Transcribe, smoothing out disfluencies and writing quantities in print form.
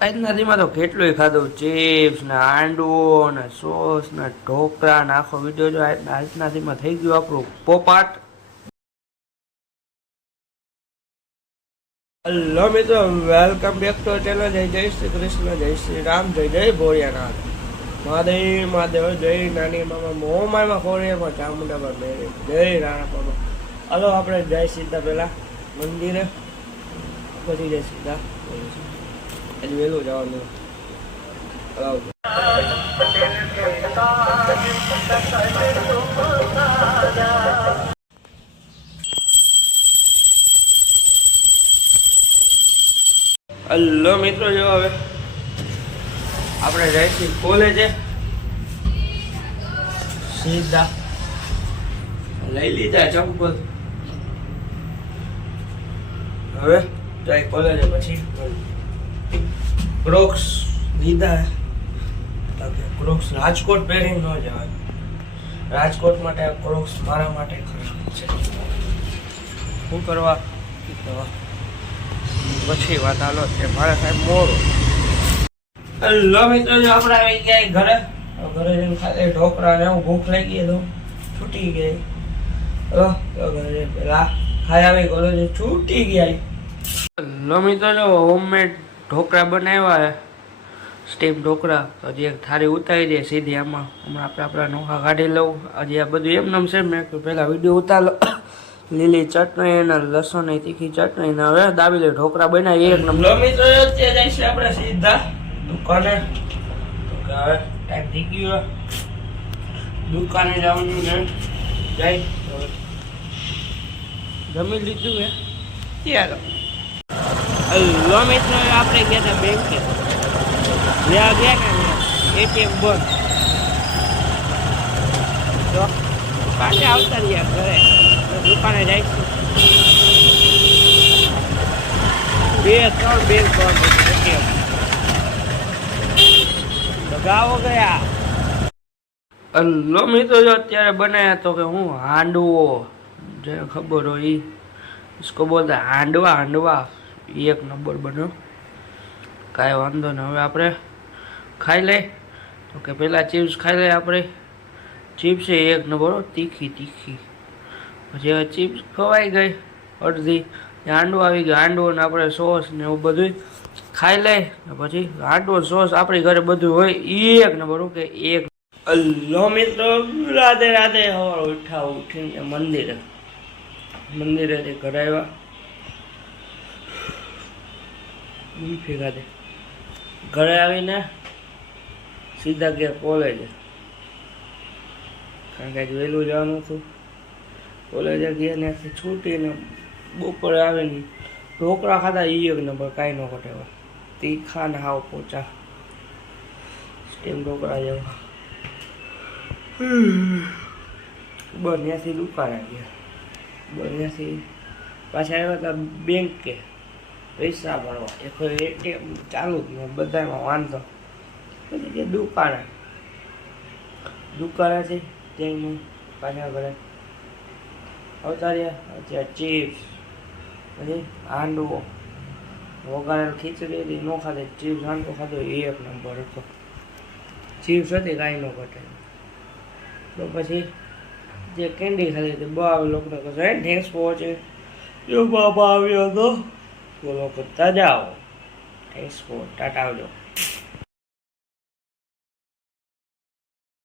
આજના દીમાં તો કેટલું ખાધું, ચિપ્સ ને આંડો ને સોસ ને ઢોકળા ને આખો વિડીયો જો આજના દીમાં થઈ ગયું આપણું પોપાટ. હેલો મિત્રો, વેલકમ બેક ટુ ચેનલ. જય શ્રી કૃષ્ણ, જય શ્રી રામ, જય ભોળિયાનાથ. મહાદેવ મહાદેવ, જય નાની મામા મોમામાં ખોડિયામાં ચામુંડામાં મેરે, જય રાણા બાબા. હલો આપણે જય સીધા પેલા મંદિરે, પછી જય સીધા આજે વહેલું જવાનું. હલો મિત્રો, જો હવે આપણે જઈશું કોલેજે. સીધા લઈ લીધા ચંપલ, હવે જાય કોલેજે. પછી ક્રોક્સ લીધા, ક્રોક્સ રાજકોટ પહેરીને ન જવાય. રાજકોટ માટે ક્રોક્સ મારા માટે ખરાબ છે. શું કરવા પછી વાત હાલો છે મારે સાહેબ મોડો. હેલો મિત્રો, જો આપણે આવી ગયા ઘરે. ઘરે જઈને ખાલી ઢોકળા ને હું ભૂખ લાગી તો છૂટી ગઈ. ઘરે પેલા ખાઈ આવી, કોલેજે છૂટી ગયા. હેલો મિત્રો, જો હોમમેડ ઢોકળા બનાવ્યા, સ્ટીમ ઢોકળા. તો હજી એક થાળી ઉતારી દે સીધી આમાં. હમણાં આપણે આપણા નોખા કાઢી લઉં. હજી આ બધું એમ છે. મેં પહેલાં વિડીયો ઉતારો. લીલી ચટણી અને લસણની તીખી ચટણી ને હવે દાબી લે ઢોકળા બનાવી એક નંબર. મિત્રો અત્યારે જઈશું આપણે સીધા દુકાને. હવે ટાઈમ થઈ ગયો દુકાને જવાનું ને જાય. જમી લીધું હે ચાલો. હેલો મિત્રો, આપણે ગયા હતા બેંકે. લેવા ગયા ને એટીએમ બંધ, તો પાછા આવતા રહ્યા ઘરે. દુકાને જઈશું. 2-3 બેંક બંધ, ગાવો ગયા. હેલો મિત્રો, જો અત્યારે બનાવ્યા તો કે હું હાંડવો, જે ખબર હોય इसको बोलते हांडवा. हांडवा एक नंबर बन्यो, कांई वांधो नहीं. હવે આપણે ખાઈ લે તો કે પેલા ચિપ્સ ખાઈ લે આપણે. ચિપ્સ એક નંબર તીખી તીખી. પછી ચિપ્સ ખવાઈ ગઈ અડધી, હાંડવો આવી ગયો. હાંડવો ને આપણે સોસ ને એવું બધું ખાઈ લે. પછી હાંડવો સોસ આપણી ઘરે બધું હોય એક નંબર. કે એક. હેલો મિત્રો, રાધે રાધે. હવે ઉઠીને મંદિરેથી ઘરે આવ્યા. ફેગા દે. ઘરે આવીને સીધા ગયા કોલેજે, કારણ કે આજે વહેલું જવાનું હતું. કોલેજે ગયા ને છૂટીને બપોરે આવીને ઢોકળા ખાધા. એક નંબર, કાંઈ ન ઘટેવા. તીખા ને હાવ પોચા સ્ટીમ ઢોકળા જેવા. બન્યાથી દુકાને ગયા. બન્યાથી પાછા આવ્યા હતા બેંકે પૈસા ભરવા. એક એટીએમ ચાલુ જ નહીં, બધામાં વાંધો. પછી કે દુકાનેથી ત્યાં પાછા ઘરે આવતા રહ્યા. અત્યારે ચિપ્સ, પછી હાંડવો, વઘારેલ ખીચડી હતી ન ખાધી. ચિપ્સ હાંડવો ખાધો એક નંબર હતો. ચિપ્સ હતી કાંઈ ન ઘટે. તો પછી જે કેન્ડી ખાધી હતી બા લોકોને કહે થેન્ક્સ ફોર વોચિંગ. જો બાબા આવ્યો હતો બોલો કરતા જાઓ. થેન્ક્સ ફોર, ટાટા આવજો.